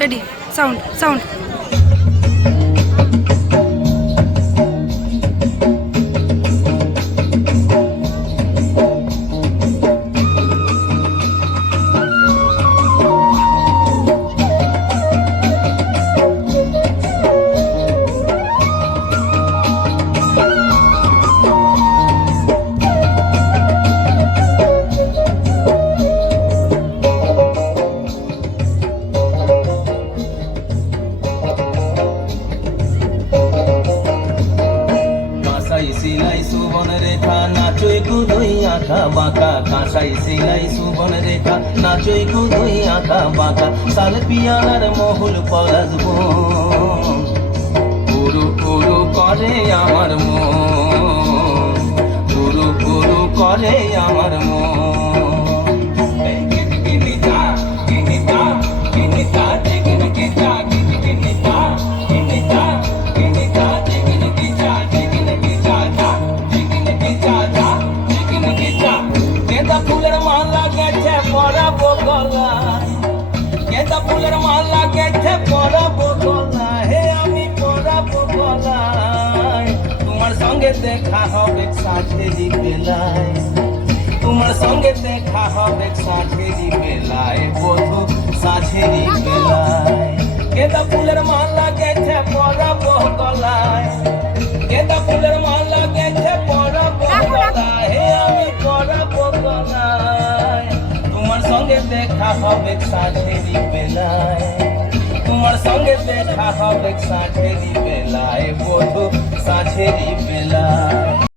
Ready, sound sound. সিলাই সুবন রেখা নাচই কুদুই আঁকা বাঁকা, কাঁসাই সিলাই সুবন রেখা নাচই কুদুই আঁকা বাঁকা, সাল পিয়ালার মহুল পলাশব পুরু পুরু করে আমার মন, পুরু পুরু করে আমার মন। গেঁদা ফুলের মালা গেছে পরাবো গলায়, গেঁদা ফুলের মালা গেছে পরাবো গলায়, হে আমি পরাবো গলায়। তোমার সঙ্গে দেখা হবে সাঁঝেরি বেলায়, তোমার সঙ্গে দেখা হবে সাঁঝেরি বেলায়, বধু সাঁঝেরি বেলায়। গেঁদা ফুলের মালা গেছে পরাবো গলায়, গেঁদা ফুলের মালা গেছে পরাবো গলায়, হে আমি পরাবো গলায়। তোমার সঙ্গে দেখা হবে সাঁঝেরি বেলায়, তোমার সঙ্গে দেখা হবে সাঁঝেরি বেলায়, বধু সাঁঝেরি বেলায়।